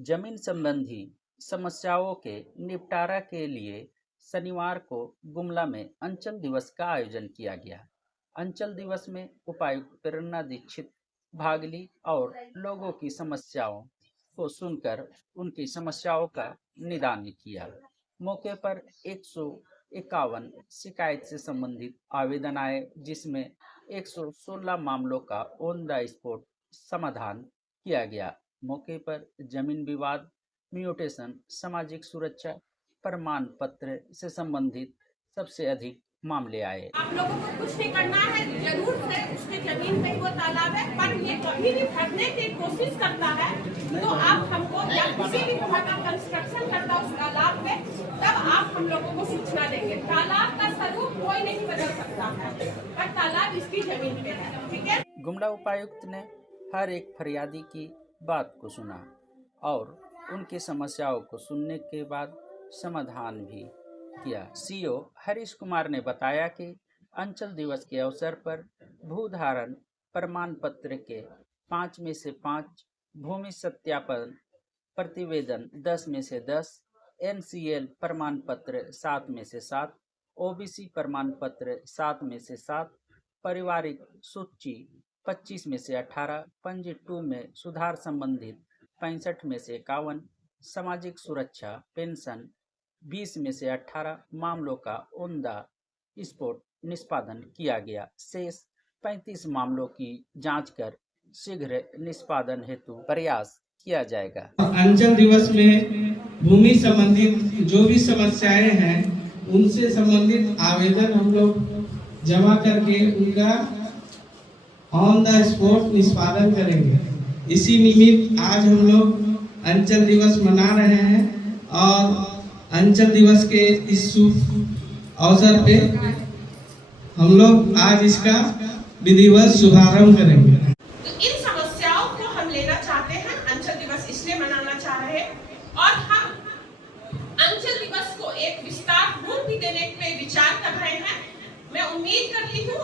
जमीन संबंधी समस्याओं के निपटारा के लिए शनिवार को गुमला में अंचल दिवस का आयोजन किया गया। अंचल दिवस में उपायुक्त प्रेरणा दीक्षित भाग ली और लोगों की समस्याओं को सुनकर उनकी समस्याओं का निदान किया। मौके पर 151 शिकायत से संबंधित आवेदन आए, जिसमें 116 मामलों का ऑन द स्पॉट समाधान किया गया। मौके पर जमीन विवाद, म्यूटेशन, सामाजिक सुरक्षा प्रमाण पत्र से संबंधित सबसे अधिक मामले आए। आप लोगों को कुछ नहीं करना है, जरूर से उसके जमीन पे ही वो तालाब है, पर ये कभी भी भरने की कोशिश करता है तो आप हमको या किसी भी तरह का कंस्ट्रक्शन करता उस तालाब पे, तब आप हम लोगों को सूचना देंगे। तालाब का स्वरूप कोई नहीं बदल सकता है, पर तालाब इसकी जमीन पे है, ठीक है। गुमला उपायुक्त ने हर एक फरियादी की बात को सुना और उनकी समस्याओं को सुनने के बाद समाधान भी किया। सीओ हरीश कुमार ने बताया कि अंचल दिवस के अवसर पर भूधारण प्रमाण पत्र के 5 में से 5, भूमि सत्यापन प्रतिवेदन 10 में से 10, NCL प्रमाण पत्र 7 में से 7, OBC प्रमाण पत्र 7 में से 7, पारिवारिक सूची 25 में से 18, पंजी 2 में सुधार संबंधित 65 में से 51, सामाजिक सुरक्षा पेंशन 20 में से 18 मामलों का ऑन द स्पॉट निष्पादन किया गया। शेष 35 मामलों की जांच कर शीघ्र निष्पादन हेतु प्रयास किया जाएगा। अंचल दिवस में भूमि संबंधित जो भी समस्याएं हैं उनसे संबंधित आवेदन हम लोग जमा करके उनका ऑन द स्पॉट निष्पादन करेंगे। इसी निमित्त आज हम लोग अंचल दिवस मना रहे हैं और अंचल दिवस के इस शुभ अवसर पे हम लोग आज इसका विधिवत शुभारंभ करेंगे। तो इन समस्याओं को हम लेना चाहते हैं, अंचल दिवस इसलिए मनाना चाह रहे हैं और हम अंचल दिवस को एक विस्तार रूप भी देने पे विचार कर रहे हैं। मैं उम्मीद करती हूँ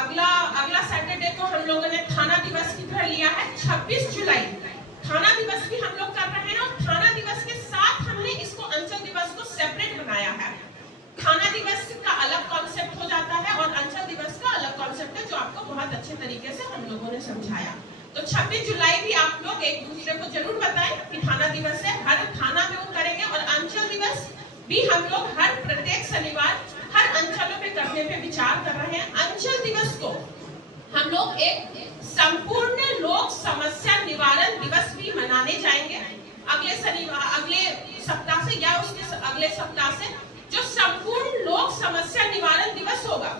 अगला सैटरडे को हम लोगों ने थाना दिवस की तरह लिया है। 26 जुलाई थाना दिवस भी हम लोग कर रहे हैं और थाना दिवस के साथ हमने इसको अंचल दिवस को सेपरेट बनाया है। थाना दिवस का अलग कॉन्सेप्ट हो जाता है और अंचल दिवस का अलग कॉन्सेप्ट है, जो आपको बहुत अच्छे तरीके से हम लोगों ने समझाया। तो 26 जुलाई भी आप लोग एक दूसरे को जरूर बताएं कि थाना दिवस है, हर थाना में वो करेंगे। और अंचल दिवस भी हम लोग हर प्रत्येक शनिवार हर अंचलों पे करने पे विचार कर रहे हैं। अंचल दिवस को हम लोग एक संपूर्ण लोक समस्या निवारण दिवस भी मनाने जाएंगे अगले सप्ताह से या उसके अगले सप्ताह से, जो संपूर्ण लोक समस्या निवारण दिवस होगा।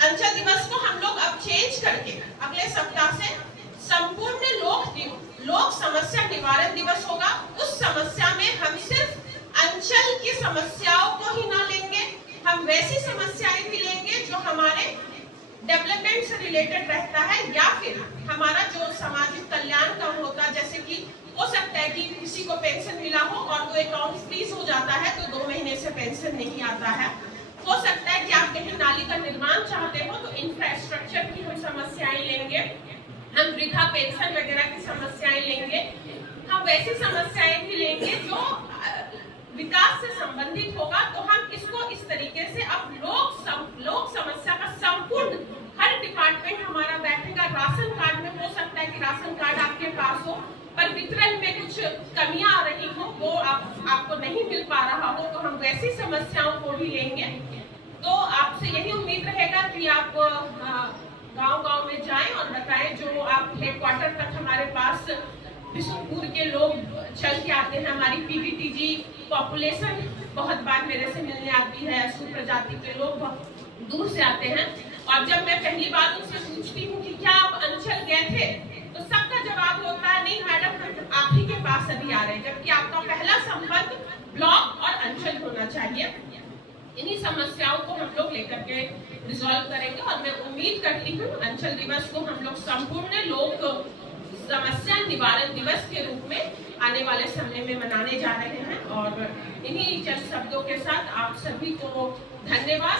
अंचल दिवस को हम लोग अब चेंज करके अगले सप्ताह से संपूर्ण लोक समस्या निवारण दिवस होगा। उस समस्या में हम सिर्फ अंचल की समस्याओं को ही ना लेंगे, हम वैसी समस्याएं भी लेंगे जो हमारे डेवलपमेंट से रिलेटेड रहता है या फिर हमारा जो सामाजिक कल्याण का होता है। जैसे कि हो सकता है कि किसी को पेंशन मिला हो और वो अकाउंट फ्रीज हो जाता है तो 2 महीने से पेंशन नहीं आता है। हो सकता है कि आप कहीं नाली का निर्माण चाहते हो तो इंफ्रास्ट्रक्चर की हम समस्याएं लेंगे, हम वृद्धा पेंशन वगैरह की समस्याएं लेंगे, हम वैसी समस्याएं भी लेंगे जो विकास से संबंधित होगा। तो हम इसको इस तरीके से अब लोक समस्या का संपूर्ण हर डिपार्टमेंट हमारा बैठेगा। राशन कार्ड में हो सकता है कि राशन कार्ड आपके पास हो पर वितरण में कुछ कमियां आ रही हो, वो आपको नहीं मिल पा रहा हो, तो हम वैसी समस्याओं को भी लेंगे। तो आपसे यही उम्मीद रहेगा कि आप गांव-गांव में जाएं और बताएं। जो आप हेडक्वार्टर तक हमारे पास बिशुनपुर के लोग चल के आते हैं, हमारी PVTG पॉपुलेशन बहुत बार मेरे से मिलने आती है, असुर प्रजाति के लोग बहुत दूर से आते हैं। और जब मैं पहली बार उनसे पूछती हूँ कि क्या आप अंचल गए थे, तो सबका जवाब होता है नहीं मैडम, हम आप ही के पास अभी आ रहे हैं, जबकि आपका पहला संपर्क ब्लॉक और अंचल होना चाहिए। इन्हीं समस्याओं को हम लोग लेकर के रिजॉल्व करेंगे और मैं उम्मीद करती हूँ अंचल दिवस को हम लोग संपूर्ण लोक समस्या निवारण दिवस के रूप में आने वाले समय में मनाने जा रहे हैं। और इन्हीं चंद शब्दों के साथ आप सभी को धन्यवाद।